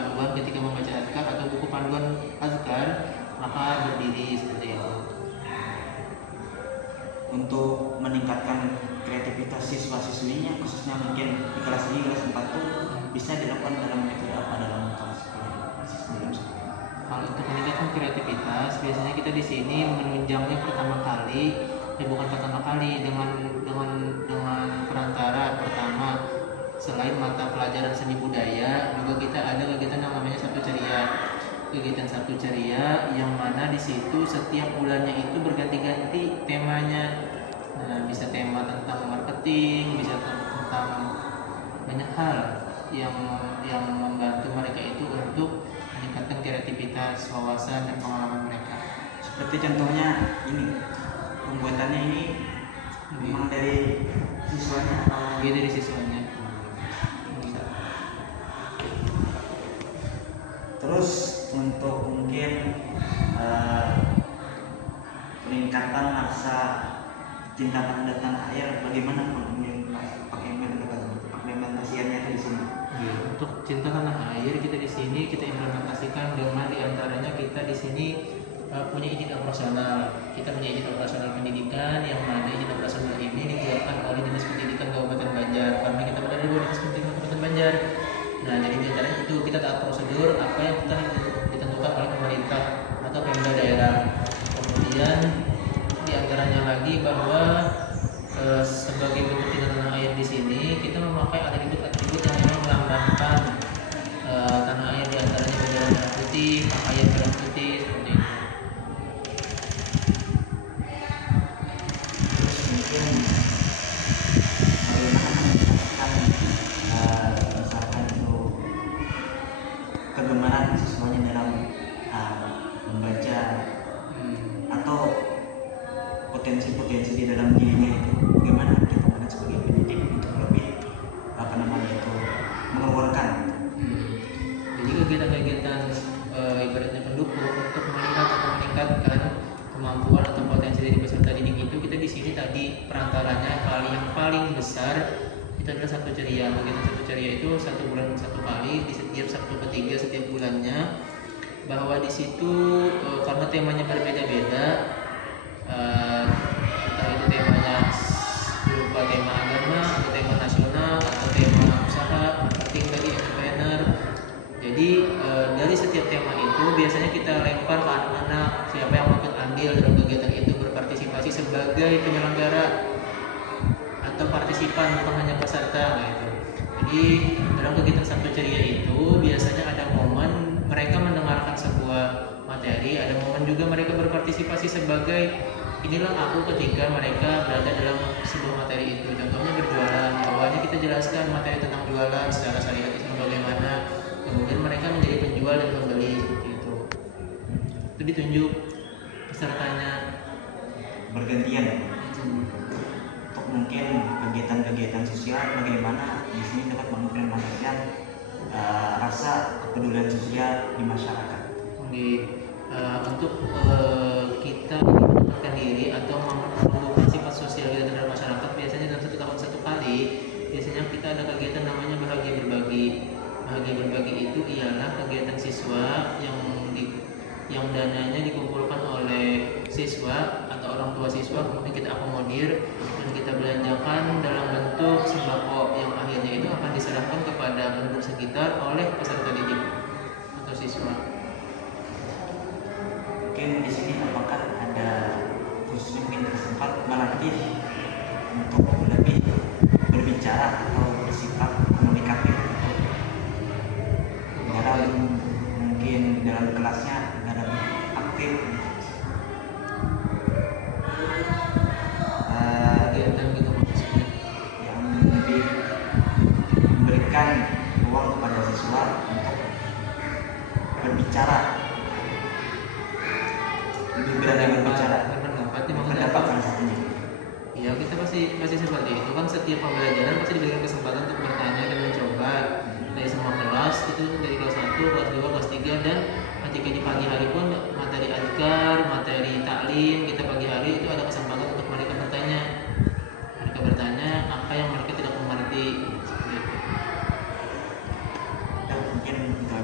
panduan ketika membaca azkar atau buku panduan azkar, maka berdiri seperti itu. Untuk meningkatkan kreativitas siswa-siswinya, khususnya mungkin di kelas 3, kelas 4 tuh bisa dilakukan dalam metode apa dalam kelas dalam sekolah? Kalau untuk meningkatkan kreativitas, biasanya kita di sini menunjangnya pertama kali, bukan pertama kali dengan perantara pertama, selain mata pelajaran seni budaya, juga kita ada kegiatan yang namanya Sabtu Ceria. Kegiatan Sabtu Ceria yang mana di situ setiap bulannya itu berganti-ganti temanya. Nah, bisa tema tentang marketing, bisa tentang banyak hal yang membantu mereka itu untuk meningkatkan kreativitas, wawasan dan pengalaman mereka. Seperti contohnya ini, pembuatannya ini memang dari siswanya atau Iya, dari siswanya. terus untuk mungkin peningkatan rasa cinta terhadap tanah air, bagaimana pengimplementasiannya itu di sini? Ya, untuk cinta tanah air kita di sini kita implementasikan dengan diantaranya kita di sini punya izin operasional. Kita punya izin operasional pendidikan yang mana izin operasional ini dikeluarkan oleh Dinas Pendidikan Kabupaten Banjar karena kita berada di Dinas Pendidikan Kabupaten Banjar. Nah, jadi diantaranya itu kita taat prosedur apa yang telah ditentukan oleh pemerintah atau Pemda daerah. Kemudian diantaranya lagi bahwa sebagai bentuk cinta tanah air di sini kita memakai atribut-atribut yang memang melambangkan tanah air, diantaranya bendera merah putih, pakaian merah putih seperti itu. Mungkin bagaimana meningkatkan misalkan itu kegemaran siswanya dalam membaca atau potensi-potensi di dalam dirinya itu, bagaimana kita melihat sebagai pendidik untuk lebih mengeluarkan. Jadi kegiatan-kegiatan ibaratnya pendukung untuk melihat atau meningkatkan kemampuan atau potensi dari peserta didik itu, kita di sini tadi perantaranya yang paling besar itu adalah Sabtu Ceria. Kegiatan Sabtu Ceria itu 1 bulan 1 kali di setiap Sabtu ketiga setiap bulannya, bahwa di situ karena temanya berbeda-beda, entah itu temanya berupa tema agama atau tema nasional atau tema usaha, marketing tadi, entrepreneur. Jadi dari setiap tema itu biasanya kita lempar ke anak-anak siapa yang mau ikut andil dalam kegiatan itu, berpartisipasi sebagai penyelenggara atau partisipan, bukan hanya peserta gitu. Jadi dalam kegiatan Sabtu Ceria itu biasanya ada momen mereka mendengarkan sebuah materi, ada momen juga mereka berpartisipasi sebagai inilah aku ketika mereka berada dalam sebuah materi itu. Contohnya berjualan, awalnya kita jelaskan materi tentang jualan secara syariat Islam bagaimana, kemudian mereka menjadi penjual dan pembeli gitu. Itu ditunjuk pesertanya Bergantian untuk mungkin kegiatan-kegiatan sosial, bagaimana di sini dapat mengimplementasikan rasa kepedulian sosial di masyarakat. Untuk kita menentukan diri atau menumbuhkan sifat sosial kita terhadap masyarakat, biasanya dalam 1 tahun 1 kali biasanya kita ada kegiatan namanya bahagia berbagi. Bahagia berbagi itu ialah kegiatan siswa yang dananya dikumpulkan oleh siswa atau orang tua siswa, kemudian kita akomodir dan kita belanjakan dalam bentuk sembako yang akhirnya itu akan diserahkan kepada penduduk sekitar oleh peserta didik atau siswa. Mungkin di sini apakah ada khususnya mungkin tersempat melatih untuk lebih berbicara atau bersifat komunikatif dalam mungkin dalam kelasnya, dalam aktif Kegiatan gitu maksudnya. yang lebih memberikan ruang kepada siswa untuk berbicara, lebih berani berbicara, berpendapat salah satunya. Ya, kita pasti seperti itu kan, setiap pembelajaran pasti diberikan kesempatan untuk bertanya dan mencoba dari semua kelas, itu dari kelas 1, kelas 2, kelas 3, dan ketika di pagi hari pun materi azkar, materi taklim, kita pagi hari itu ada kesempatan untuk mereka bertanya apa yang mereka tidak mengerti. Dan mungkin